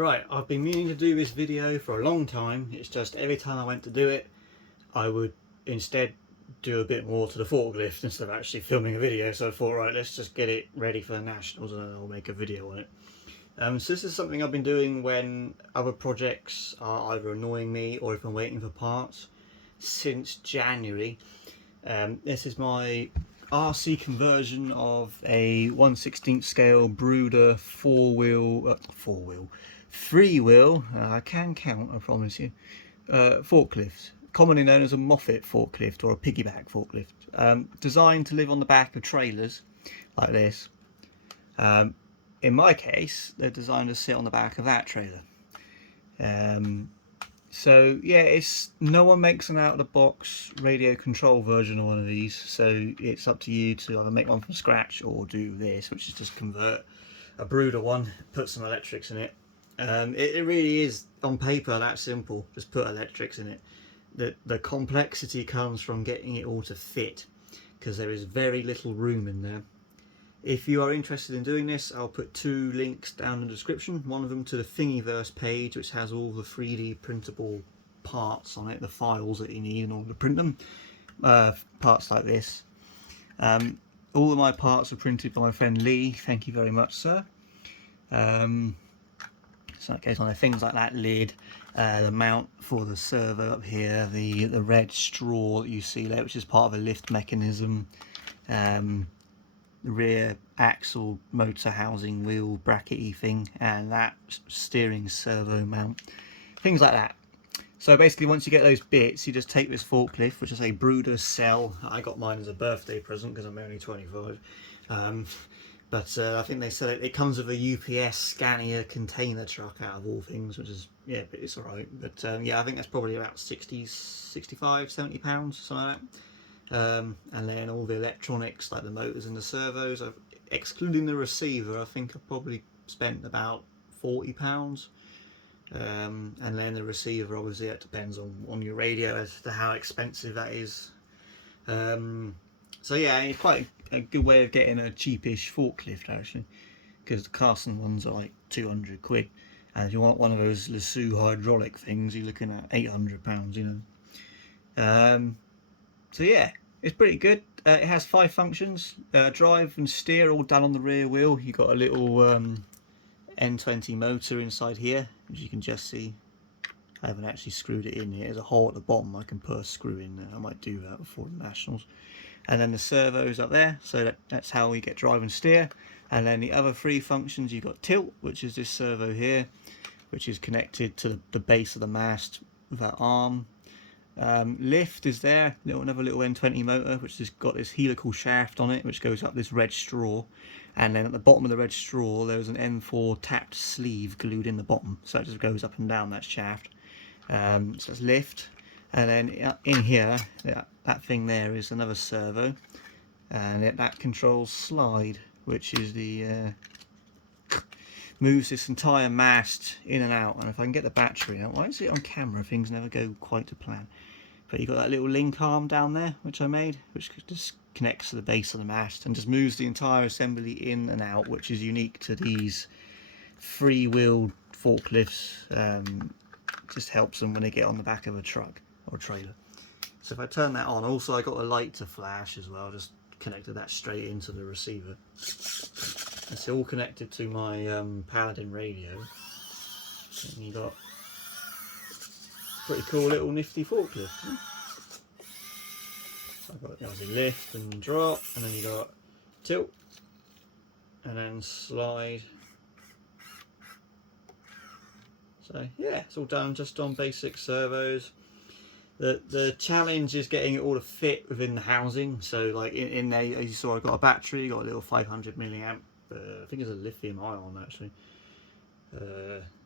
Right, I've been meaning to do this video for a long time. It's just every time I went to do it, I would instead do a bit more to the forklift instead of actually filming a video. So I thought, right, let's just get it ready for the Nationals and then I'll make a video on it. So this is something I've been doing when other projects are either annoying me or if I'm waiting for parts since January. This is my RC conversion of a 1/16 scale Brooder three-wheel, I can count, I promise you, forklift, commonly known as a Moffett forklift or a piggyback forklift, designed to live on the back of trailers like this. In my case, they're designed to sit on the back of that trailer. So yeah, it's no one makes an out of the box radio control version of one of these, so it's up to you to either make one from scratch or do this, which is just convert a Brooder one, put some electrics in it. It really is on paper that simple, just put electrics in it. The complexity comes from getting it all to fit, because there is very little room in there. If you are interested in doing this, I'll put two links down in the description. One of them to the Thingiverse page, which has all the 3D printable parts on it, the files that you need in order to print them. Parts like this. All of my parts are printed by my friend Lee. Thank you very much, sir. So in that case, on there, things like that lid, the mount for the servo up here, the red straw that you see there, which is part of a lift mechanism. The rear axle motor housing wheel brackety thing, and that steering servo mount, things like that. So basically, once you get those bits, you just take this forklift, which is a Brooder cell. I got mine as a birthday present because I'm only 25. But I think they said it comes with a UPS Scania container truck out of all things, which is, yeah, but it's alright. But yeah, I think that's probably about 65, 70 pounds, something like that. And then all the electronics like the motors and the servos, excluding the receiver, I think I probably spent about £40. And then the receiver, obviously it depends on your radio as to how expensive that is. So yeah, it's quite a good way of getting a cheapish forklift actually, because the Carson ones are like 200 quid, and if you want one of those Lasso hydraulic things, you're looking at £800, you know. So yeah, it's pretty good. It has 5 functions: drive and steer, all done on the rear wheel. You've got a little N20 motor inside here, as you can just see. I haven't actually screwed it in here. There's a hole at the bottom I can put a screw in there. I might do that before the Nationals. And then the servos up there, so that's how we get drive and steer. And then the other 3 functions, you've got tilt, which is this servo here, which is connected to the base of the mast with that arm. Lift is there, another little N20 motor, which has got this helical shaft on it, which goes up this red straw. And then at the bottom of the red straw, there's an M4 tapped sleeve glued in the bottom, so it just goes up and down that shaft. So that's lift. And then in here, that thing there is another servo, and that controls slide, which is the moves this entire mast in and out. And if I can get the battery out, why is it on camera things never go quite to plan? But you've got that little link arm down there which I made, which just connects to the base of the mast and just moves the entire assembly in and out, which is unique to these free-wheel forklifts. Just helps them when they get on the back of a truck or trailer. So if I turn that on, also I got a light to flash as well, just connected that straight into the receiver. It's all connected to my Paladin radio, and you got a pretty cool little nifty forklift. Huh? So I've got obviously lift and drop, and then you got tilt, and then slide. So yeah, it's all done just on basic servos. The challenge is getting it all to fit within the housing. So like in there, as you saw, I've got a battery, got a little 500 milliamp. I think it's a lithium ion actually.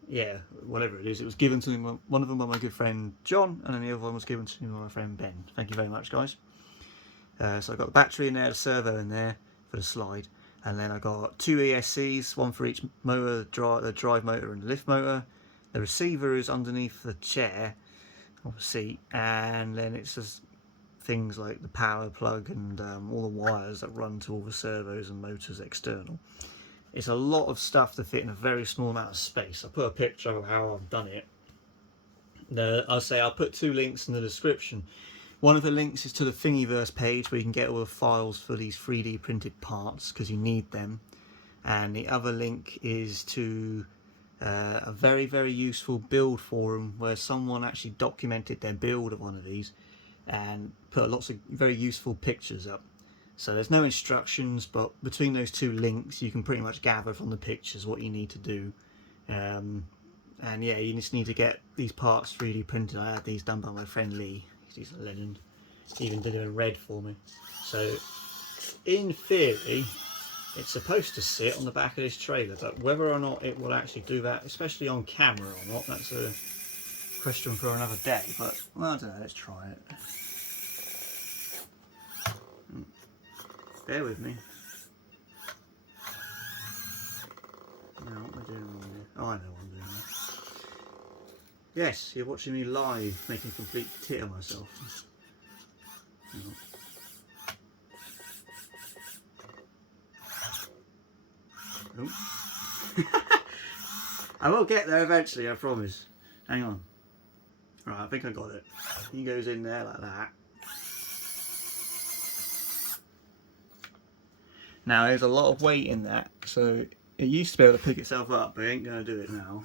Yeah, whatever it is. It was given to me, one of them by my good friend John, and then the other one was given to me by my friend Ben. Thank you very much, guys. So I've got the battery in there, the servo in there for the slide, and then I got 2 ESCs, one for each motor, the drive motor and the lift motor. The receiver is underneath the chair or the seat, and then it's just things like the power plug and all the wires that run to all the servos and motors external. It's a lot of stuff to fit in a very small amount of space. I'll put a picture of how I've done it. I'll put 2 links in the description. One of the links is to the Thingiverse page where you can get all the files for these 3D printed parts because you need them. And the other link is to a very, very useful build forum where someone actually documented their build of one of these and put lots of very useful pictures up. So there's no instructions, but between those 2 links you can pretty much gather from the pictures what you need to do. And yeah, you just need to get these parts 3D printed. I had these done by my friend Lee. He's a legend. He even did it in red for me. So in theory it's supposed to sit on the back of this trailer, but whether or not it will actually do that, especially on camera or not, that's a question for another day. But well, I don't know, let's try it. Bear with me. No, what am I doing wrong here? Oh, I know what I'm doing now. Yes, you're watching me live making a complete tit of myself. Oh. I will get there eventually, I promise. Hang on. Right, I think I got it. He goes in there like that. Now there's a lot of weight in that, so it used to be able to pick itself up, but it ain't going to do it now.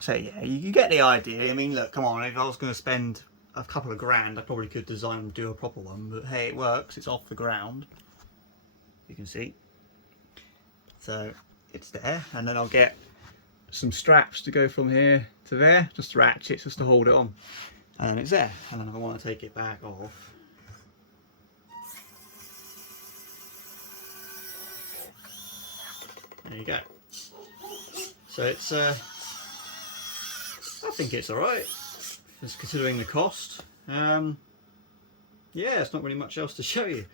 So yeah, you get the idea. I mean, look, come on, if I was going to spend a couple of grand, I probably could design and do a proper one, but hey, it works, it's off the ground. You can see. So it's there, and then I'll get some straps to go from here to there, just ratchets just to hold it on. And then it's there, and then if I want to take it back off, there you go. So it's I think it's alright, just considering the cost. Yeah, it's not really much else to show you.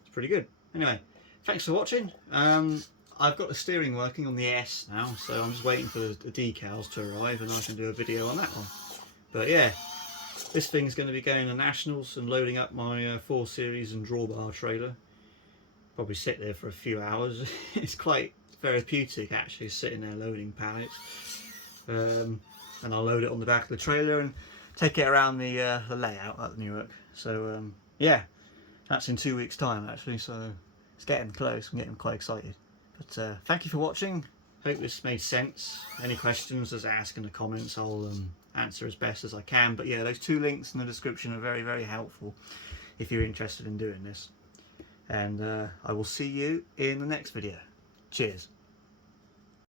It's pretty good. Anyway, thanks for watching. I've got the steering working on the S now, so I'm just waiting for the decals to arrive and I can do a video on that one. But yeah, this thing's going to be going to Nationals and loading up my 4 Series and drawbar trailer. Probably sit there for a few hours. It's quite therapeutic actually, sitting there loading pallets. And I'll load it on the back of the trailer and take it around the layout at Newark. So yeah, that's in 2 weeks time actually, so it's getting close. I'm getting quite excited. But thank you for watching. Hope this made sense. Any questions, just ask in the comments. I'll answer as best as I can. But yeah, those 2 links in the description are very, very helpful if you're interested in doing this. And I will see you in the next video. Cheers.